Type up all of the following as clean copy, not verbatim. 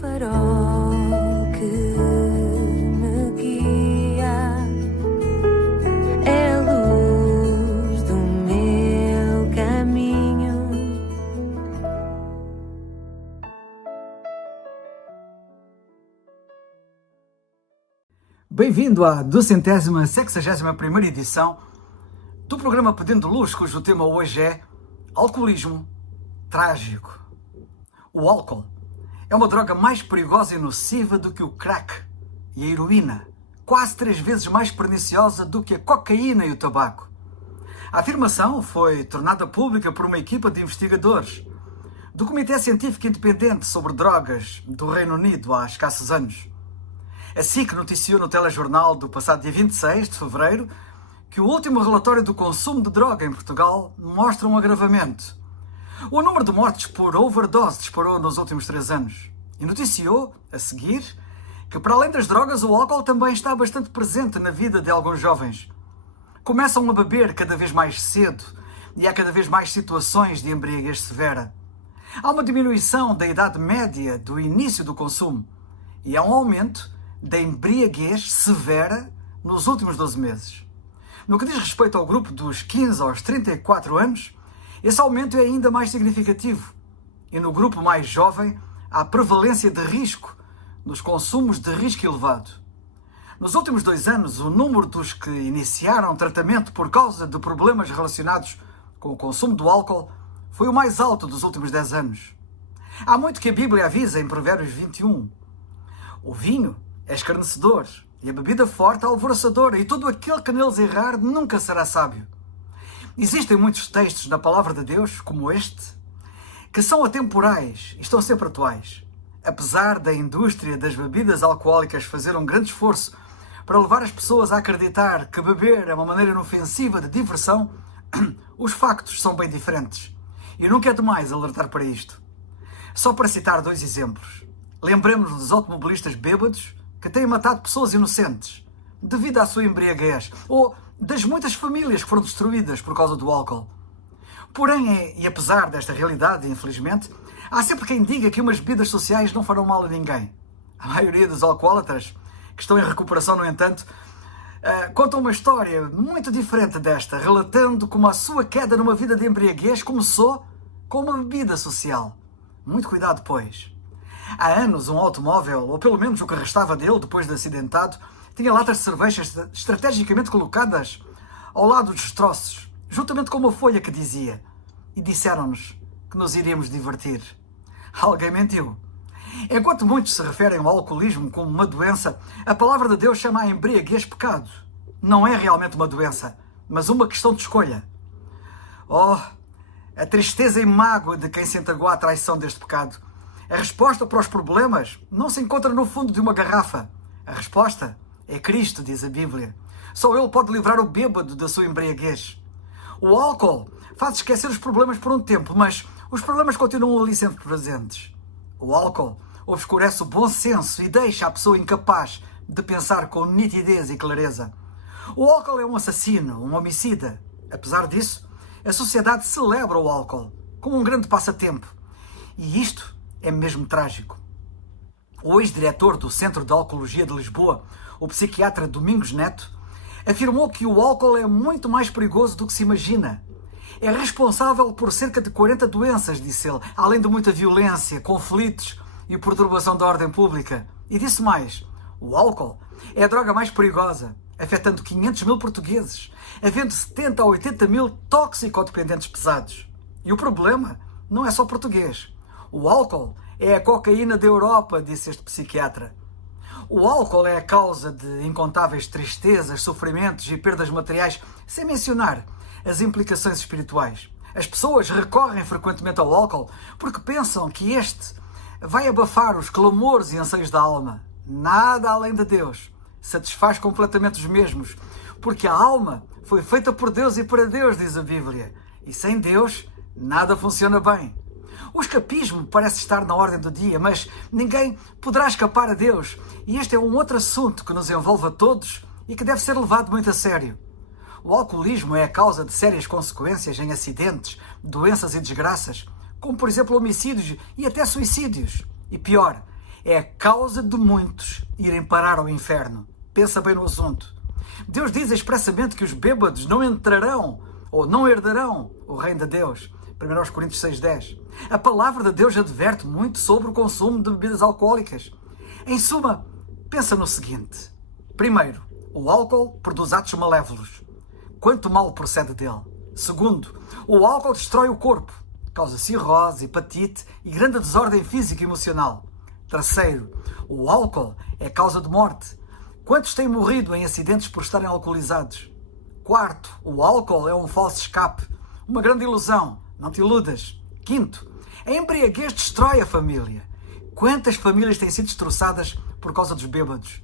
farol que me guia, é a luz do meu caminho. Bem-vindo à 261ª edição do programa Pedindo Luz, cujo tema hoje é alcoolismo trágico. O álcool é uma droga mais perigosa e nociva do que o crack e a heroína, quase 3 vezes mais perniciosa do que a cocaína e o tabaco. A afirmação foi tornada pública por uma equipa de investigadores do Comitê Científico Independente sobre Drogas do Reino Unido há escassos anos. A SIC noticiou no telejornal do passado dia 26 de fevereiro que o último relatório do consumo de droga em Portugal mostra um agravamento. O número de mortes por overdose disparou nos últimos 3 anos e noticiou, a seguir, que para além das drogas o álcool também está bastante presente na vida de alguns jovens. Começam a beber cada vez mais cedo e há cada vez mais situações de embriaguez severa. Há uma diminuição da idade média do início do consumo e há um aumento da embriaguez severa nos últimos 12 meses. No que diz respeito ao grupo dos 15 aos 34 anos, esse aumento é ainda mais significativo. E no grupo mais jovem, há prevalência de risco nos consumos de risco elevado. Nos últimos 2 anos, o número dos que iniciaram tratamento por causa de problemas relacionados com o consumo do álcool foi o mais alto dos últimos 10 anos. Há muito que a Bíblia avisa em Provérbios 21. O vinho é escarnecedor e a bebida forte alvoroçadora, e todo aquele que neles errar nunca será sábio. Existem muitos textos na Palavra de Deus, como este, que são atemporais e estão sempre atuais. Apesar da indústria das bebidas alcoólicas fazer um grande esforço para levar as pessoas a acreditar que beber é uma maneira inofensiva de diversão, os factos são bem diferentes. E nunca é demais alertar para isto. Só para citar 2 exemplos. Lembremos-nos dos automobilistas bêbados que têm matado pessoas inocentes devido à sua embriaguez, ou das muitas famílias que foram destruídas por causa do álcool. Porém, e apesar desta realidade, infelizmente, há sempre quem diga que umas bebidas sociais não farão mal a ninguém. A maioria dos alcoólatras, que estão em recuperação, no entanto, contam uma história muito diferente desta, relatando como a sua queda numa vida de embriaguez começou com uma bebida social. Muito cuidado, pois. Há anos, um automóvel, ou pelo menos o que restava dele depois de acidentado, tinha latas de cerveja estrategicamente colocadas ao lado dos destroços, juntamente com uma folha que dizia: e disseram-nos que nos iríamos divertir. Alguém mentiu. Enquanto muitos se referem ao alcoolismo como uma doença, a palavra de Deus chama a embriaguez pecado. Não é realmente uma doença, mas uma questão de escolha. Oh, a tristeza e mágoa de quem se entregou à traição deste pecado. A resposta para os problemas não se encontra no fundo de uma garrafa. A resposta é Cristo, diz a Bíblia. Só Ele pode livrar o bêbado da sua embriaguez. O álcool faz esquecer os problemas por um tempo, mas os problemas continuam ali sempre presentes. O álcool obscurece o bom senso e deixa a pessoa incapaz de pensar com nitidez e clareza. O álcool é um assassino, um homicida. Apesar disso, a sociedade celebra o álcool como um grande passatempo. E isto é mesmo trágico. O ex-diretor do Centro de Alcoologia de Lisboa, o psiquiatra Domingos Neto, afirmou que o álcool é muito mais perigoso do que se imagina. É responsável por cerca de 40 doenças, disse ele, além de muita violência, conflitos e perturbação da ordem pública. E disse mais: o álcool é a droga mais perigosa, afetando 500 mil portugueses, havendo 70 a 80 mil toxicodependentes pesados. E o problema não é só português. O álcool é a cocaína da Europa, disse este psiquiatra. O álcool é a causa de incontáveis tristezas, sofrimentos e perdas materiais, sem mencionar as implicações espirituais. As pessoas recorrem frequentemente ao álcool porque pensam que este vai abafar os clamores e anseios da alma. Nada além de Deus satisfaz completamente os mesmos, porque a alma foi feita por Deus e para Deus, diz a Bíblia. E sem Deus, nada funciona bem. O escapismo parece estar na ordem do dia, mas ninguém poderá escapar a Deus. E este é um outro assunto que nos envolve a todos e que deve ser levado muito a sério. O alcoolismo é a causa de sérias consequências em acidentes, doenças e desgraças, como por exemplo homicídios e até suicídios. E pior, é a causa de muitos irem parar ao inferno. Pensa bem no assunto. Deus diz expressamente que os bêbados não entrarão ou não herdarão o reino de Deus. 1 Coríntios 6,10. A palavra de Deus adverte muito sobre o consumo de bebidas alcoólicas. Em suma, pensa no seguinte. Primeiro, o álcool produz atos malévolos. Quanto mal procede dele. Segundo, o álcool destrói o corpo. Causa cirrose, hepatite e grande desordem física e emocional. Terceiro, o álcool é causa de morte. Quantos têm morrido em acidentes por estarem alcoolizados? Quarto, o álcool é um falso escape, uma grande ilusão. Não te iludas. Quinto, a embriaguez destrói a família. Quantas famílias têm sido destroçadas por causa dos bêbados?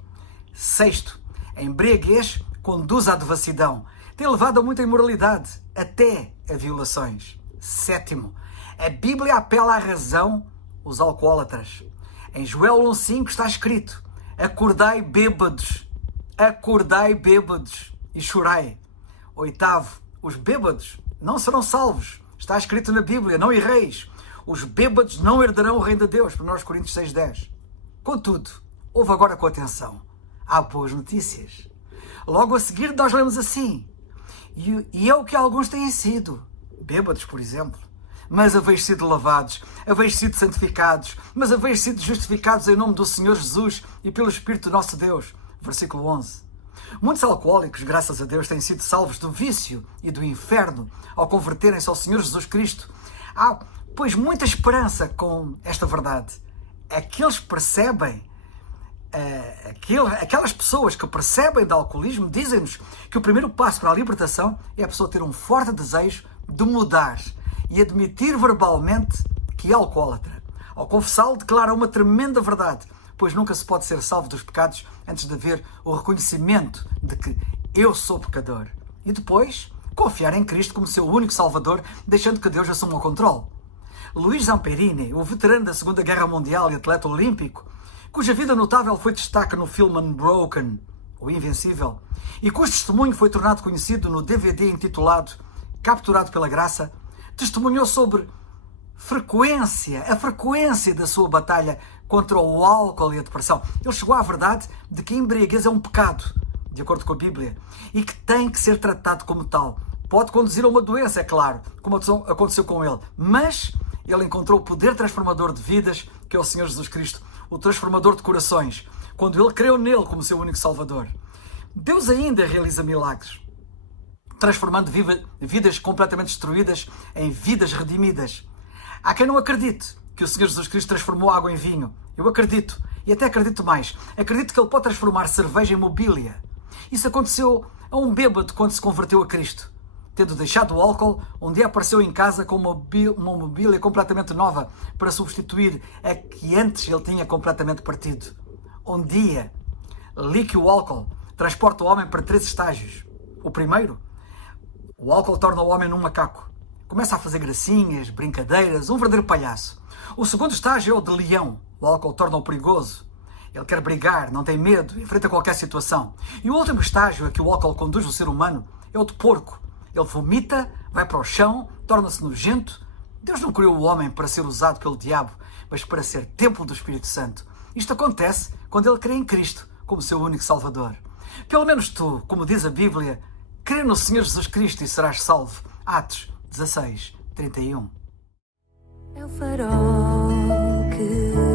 Sexto, a embriaguez conduz à devassidão. Tem levado a muita imoralidade, até a violações. Sétimo, a Bíblia apela à razão, os alcoólatras. Em Joel 1,5 está escrito: acordai bêbados e chorai. Oitavo, os bêbados não serão salvos. Está escrito na Bíblia, não erreis. Os bêbados não herdarão o reino de Deus, 1 Coríntios 6,10. Contudo, ouve agora com atenção. Há boas notícias. Logo a seguir nós lemos assim: e é o que alguns têm sido, bêbados, por exemplo, mas haveis sido lavados, haveis sido santificados, mas haveis sido justificados em nome do Senhor Jesus e pelo Espírito do nosso Deus. Versículo 11. Muitos alcoólicos, graças a Deus, têm sido salvos do vício e do inferno ao converterem-se ao Senhor Jesus Cristo. Há, pois, muita esperança com esta verdade. Aqueles que percebem, aquelas pessoas que percebem do alcoolismo dizem-nos que o primeiro passo para a libertação é a pessoa ter um forte desejo de mudar e admitir verbalmente que é alcoólatra. Ao confessá-lo, declara uma tremenda verdade, pois nunca se pode ser salvo dos pecados antes de haver o reconhecimento de que eu sou pecador. E depois, confiar em Cristo como seu único Salvador, deixando que Deus assuma o controle. Luís Zamperini, o veterano da Segunda Guerra Mundial e atleta olímpico, cuja vida notável foi destaque no filme Unbroken, o Invencível, e cujo testemunho foi tornado conhecido no DVD intitulado Capturado pela Graça, testemunhou sobre a frequência da sua batalha contra o álcool e a depressão. Ele chegou à verdade de que a embriaguez é um pecado, de acordo com a Bíblia, e que tem que ser tratado como tal. Pode conduzir a uma doença, é claro, como aconteceu com ele, mas ele encontrou o poder transformador de vidas, que é o Senhor Jesus Cristo, o transformador de corações, quando ele creu nele como seu único Salvador. Deus ainda realiza milagres, transformando vidas completamente destruídas em vidas redimidas. Há quem não acredite que o Senhor Jesus Cristo transformou água em vinho. Eu acredito, e até acredito mais. Acredito que Ele pode transformar cerveja em mobília. Isso aconteceu a um bêbado quando se converteu a Cristo. Tendo deixado o álcool, um dia apareceu em casa com uma mobília completamente nova para substituir a que antes ele tinha completamente partido. Um dia, li que o álcool transporta o homem para 3 estágios. O primeiro, o álcool torna o homem num macaco. Começa a fazer gracinhas, brincadeiras, um verdadeiro palhaço. O segundo estágio é o de leão. O álcool torna-o perigoso. Ele quer brigar, não tem medo, enfrenta qualquer situação. E o último estágio a que o álcool conduz o ser humano é o de porco. Ele vomita, vai para o chão, torna-se nojento. Deus não criou o homem para ser usado pelo diabo, mas para ser templo do Espírito Santo. Isto acontece quando ele crê em Cristo como seu único Salvador. Pelo menos tu, como diz a Bíblia, crê no Senhor Jesus Cristo e serás salvo. Atos 16:31. É o farol que